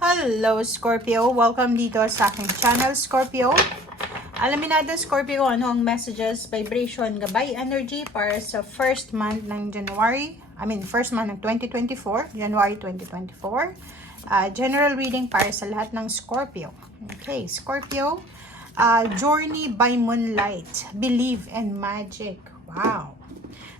Hello Scorpio! Welcome dito sa aking channel Scorpio. Alamin natin Scorpio ano ang messages, vibration, gabay, energy para sa first month ng first month ng 2024, January 2024. General reading para sa lahat ng Scorpio. Okay, Scorpio, journey by moonlight, believe and magic. Wow!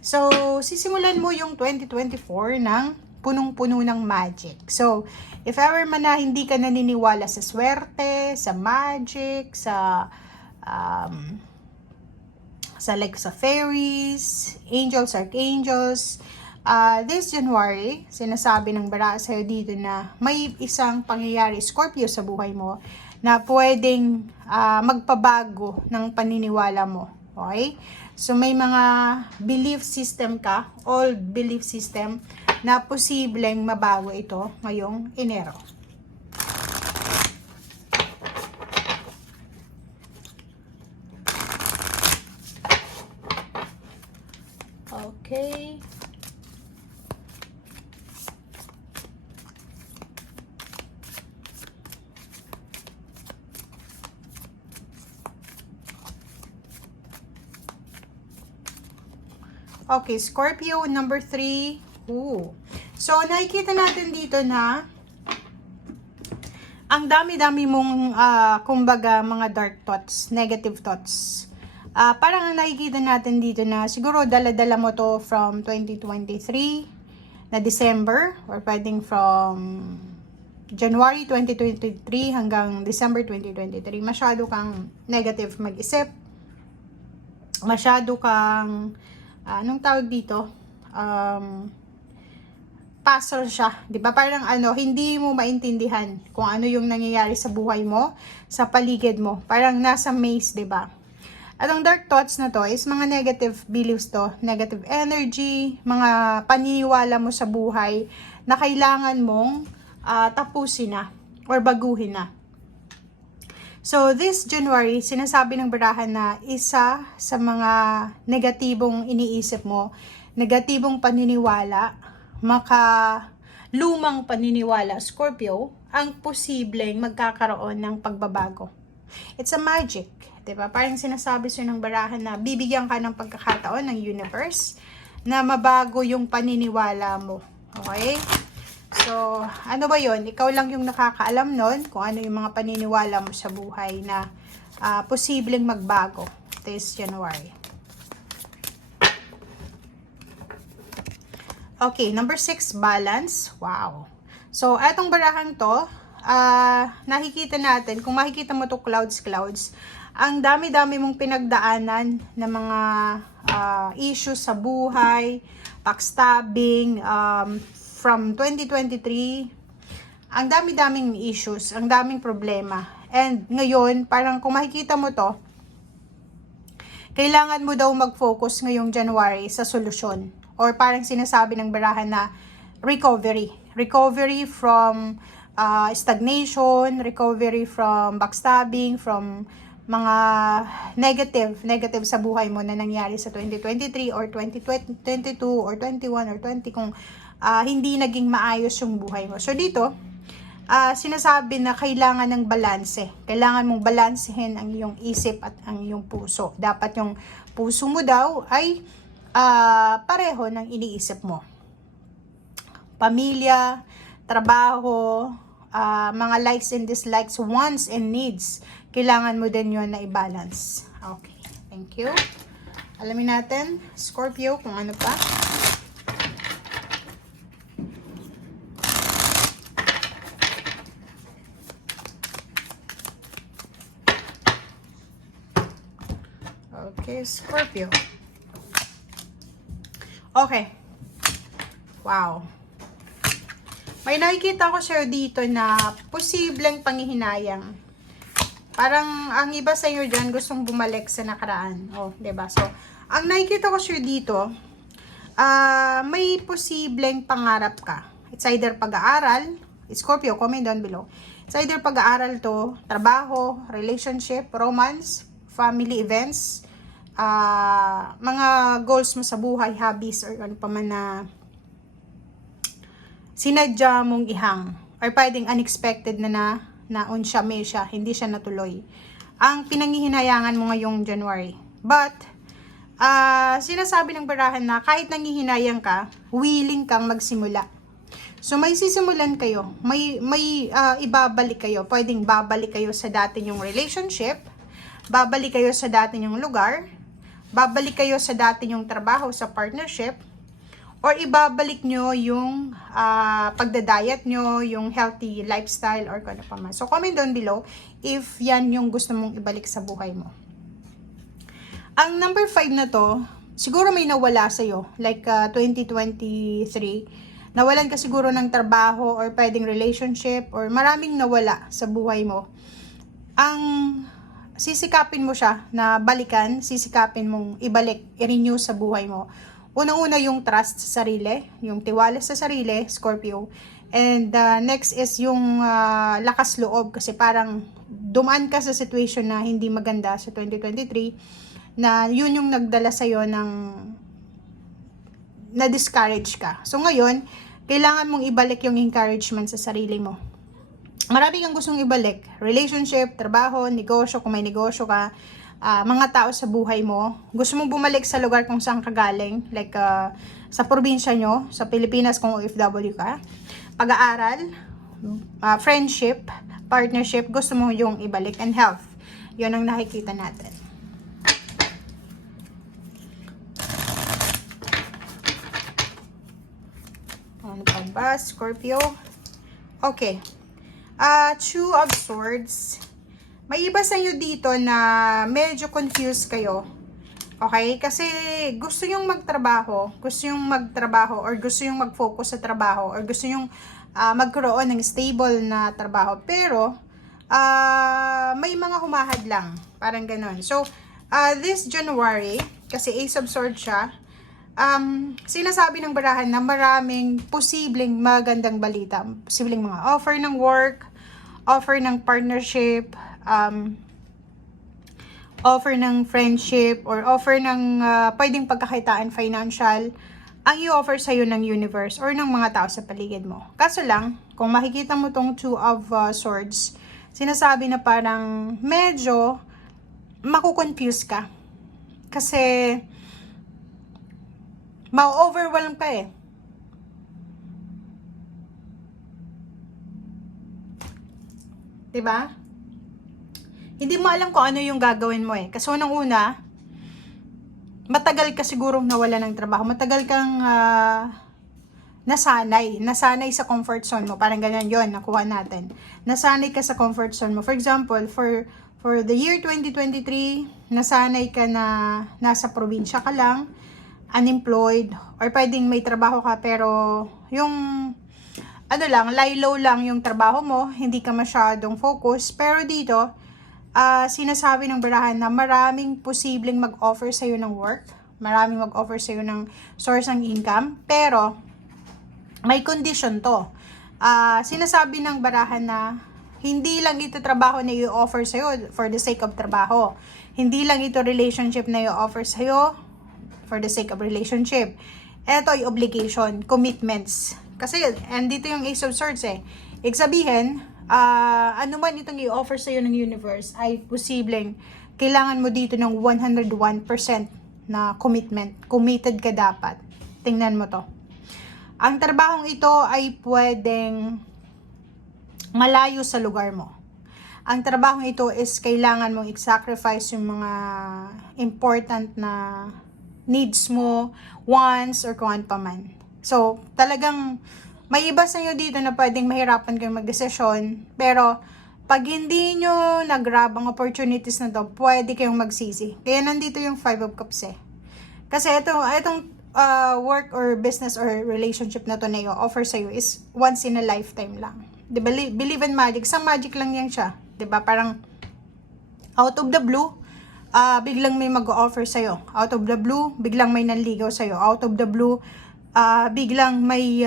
So, sisimulan mo yung 2024 ng punong-puno ng magic. So, if ever man na hindi ka naniniwala sa swerte, sa magic, sa fairies, angels, archangels, this January, sinasabi ng bara sa'yo dito na may isang pangyayari, Scorpio, sa buhay mo na pwedeng magpabago ng paniniwala mo. Okay? So, may mga belief system ka, old belief system, na posibleng mabago ito ngayong Enero. Okay. Okay, Scorpio, number 3. Ooh. So, nakikita natin dito na ang dami-dami mong, kumbaga, mga dark thoughts, negative thoughts. Parang ang nakikita natin dito na siguro dala-dala mo to from 2023 na December or pwedeng from January 2023 hanggang December 2023. Masyado kang negative mag-isip. Masyado kang anong tawag dito? Puzzle siya, 'di ba? Parang hindi mo maintindihan kung ano yung nangyayari sa buhay mo, sa paligid mo. Parang nasa maze, 'di ba? At ang dark thoughts na to is mga negative beliefs to, negative energy, mga paniniwala mo sa buhay na kailangan mong tapusin na or baguhin na. So, this January, sinasabi ng barahan na isa sa mga negatibong iniisip mo, negatibong paniniwala, lumang paniniwala, Scorpio, ang posibleng magkakaroon ng pagbabago. It's a magic, diba? Parang sinasabi sa'yo ng barahan na bibigyan ka ng pagkakataon ng universe na mabago yung paniniwala mo. Okay? So, ano ba yon? Ikaw lang yung nakakaalam nun kung ano yung mga paniniwala mo sa buhay na posibleng magbago this January. Okay, number 6, balance. Wow. So, etong barahang to, nakikita natin, kung makikita mo to clouds, ang dami-dami mong pinagdaanan na mga issues sa buhay, backstabbing, from 2023, ang dami-daming issues, ang daming problema. And ngayon, parang kung makikita mo to, kailangan mo daw mag-focus ngayong January sa solusyon. Or parang sinasabi ng barahan na recovery. Recovery from stagnation, recovery from backstabbing, from mga negative sa buhay mo na nangyari sa 2023 or 2022 or 21 or 20 kung hindi naging maayos yung buhay mo. So dito, sinasabi na kailangan ng balanse. Kailangan mong balansehin ang iyong isip at ang iyong puso. Dapat yung puso mo daw ay pareho ng iniisip mo. Pamilya, trabaho, mga likes and dislikes, wants and needs. Kailangan mo din yun na i-balance. Okay, thank you. Alamin natin, Scorpio, kung ano pa. Okay, Scorpio. Okay. Wow. May nakikita ko sa'yo dito na posibleng panghihinayang. Parang ang iba sa inyo dyan gustong bumalik sa nakaraan. Oh, 'di ba? So, ang nakikita ko sa'yo dito, may posibleng pangarap ka. It's either pag-aaral, Scorpio, comment down below. It's either pag-aaral to, trabaho, relationship, romance, family events, mga goals mo sa buhay, hobbies, or ano pa man na sinadya mong ihang. or pwedeng unexpected na unsya may siya, hindi siya natuloy. Ang pinanghihinayangan mo ngayong January. But, sinasabi ng barahan na kahit nanghihinayang ka, willing kang magsimula. So, may sisimulan kayo. May ibabalik kayo. Pwedeng babalik kayo sa dati nyong relationship, babalik kayo sa dati nyong lugar, babalik kayo sa dati nyong trabaho sa partnership, or ibabalik nyo yung pagda-diet nyo, yung healthy lifestyle, or kung ano pa man. So, comment down below if yan yung gusto mong ibalik sa buhay mo. Ang number 5 na to, siguro may nawala sa'yo. Like 2023, nawalan ka siguro ng trabaho or pwedeng relationship or maraming nawala sa buhay mo. Ang sisikapin mo siya na balikan, sisikapin mong ibalik, i-renew sa buhay mo. Unang-una yung trust sa sarili, yung tiwala sa sarili, Scorpio. And next is yung lakas loob kasi parang dumaan ka sa situation na hindi maganda sa 2023 na yun yung nagdala sa'yo ng na-discourage ka. So ngayon, kailangan mong ibalik yung encouragement sa sarili mo. Marami kang gustong ibalik. Relationship, trabaho, negosyo, kung may negosyo ka, mga tao sa buhay mo, gusto mong bumalik sa lugar kung saan ka galing, like sa probinsya nyo, sa Pilipinas kung OFW ka, pag-aaral, friendship, partnership, gusto mo yung ibalik, and health. Yun ang nakikita natin. Ano pa ba, Scorpio? Okay. Two of Swords. May iba sa inyo dito na medyo confused kayo. Okay? Kasi gusto yung magtrabaho or gusto yung mag-focus sa trabaho or gusto yung magkaroon ng stable na trabaho. Pero, may mga humahad lang. Parang ganun. So, this January, kasi Ace of Swords siya, sinasabi ng barahan na maraming posibleng magandang balita. Posibleng mga offer ng work, offer ng partnership, offer ng friendship, or offer ng pwedeng pagkakitaan financial, ang i-offer sa'yo ng universe or ng mga tao sa paligid mo. Kaso lang, kung makikita mo tong Two of Swords, sinasabi na parang medyo makukonfuse ka. Kasi ma-overwhelm ka eh. Diba? Hindi mo alam kung ano yung gagawin mo eh. Kasi unang-una, matagal ka sigurong nawala ng trabaho. Matagal kang nasanay sa comfort zone mo. Parang ganyan yon nakuha natin. Nasanay ka sa comfort zone mo. For example, for the year 2023, nasanay ka na nasa probinsya ka lang, unemployed, or pwedeng may trabaho ka pero yung lie low lang yung trabaho mo, hindi ka masyadong focus. Pero dito, sinasabi ng barahan na maraming posibleng mag-offer sa'yo ng work, maraming mag-offer sa'yo ng source ng income, pero may condition to. Sinasabi ng barahan na hindi lang ito trabaho na i-offer sa'yo for the sake of trabaho. Hindi lang ito relationship na i-offer sa'yo for the sake of relationship. Ito ay obligation, commitments. Kasi, andito yung Ace of Swords eh. Ibig sabihin, ano man itong i-offer sa'yo ng universe ay posibleng kailangan mo dito ng 101% na commitment. Committed ka dapat. Tingnan mo to. Ang trabahong ito ay pwedeng malayo sa lugar mo. Ang trabahong ito is kailangan mong i-sacrifice yung mga important na needs mo, wants, or kung ano pa man. So, talagang may iba sa inyo dito na pwedeng mahirapan kayong magdesisyon, pero pag hindi nyo nag-grab ang opportunities na to, pwede kayong magsisi. Kaya nandito yung Five of Cups eh. Kasi itong work or business or relationship na to na i-offer sa'yo is once in a lifetime lang. Diba? Believe in magic. Isang magic lang yan siya. Diba? Parang out of the blue, biglang may mag-offer sa'yo. Out of the blue, biglang may nanligaw sa'yo. Out of the blue, biglang may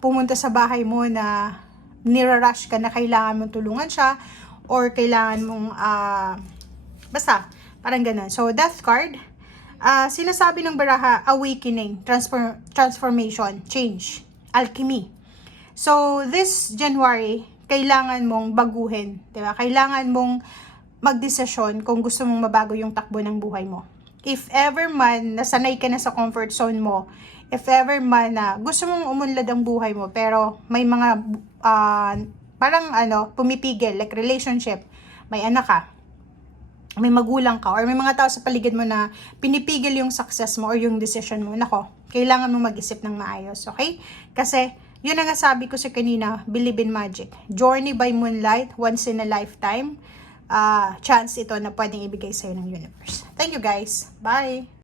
pumunta sa bahay mo na nirarush ka na kailangan mong tulungan siya or kailangan mong basta, parang ganun. So, Death card, sinasabi ng baraha, awakening, transformation, change, alchemy. So, this January, kailangan mong baguhin, di ba? Kailangan mong magdesisyon kung gusto mong mabago yung takbo ng buhay mo. If ever man, nasanay ka na sa comfort zone mo, if ever man na gusto mong umunlad ang buhay mo, pero may mga, parang pumipigil, like relationship, may anak ka, may magulang ka, or may mga tao sa paligid mo na pinipigil yung success mo or yung decision mo, nako, kailangan mo mag-isip ng maayos, okay? Kasi, yun ang sabi ko sa kanina, believe in magic. Journey by moonlight, once in a lifetime, chance ito na pwedeng ibigay sa'yo ng universe. Thank you guys. Bye!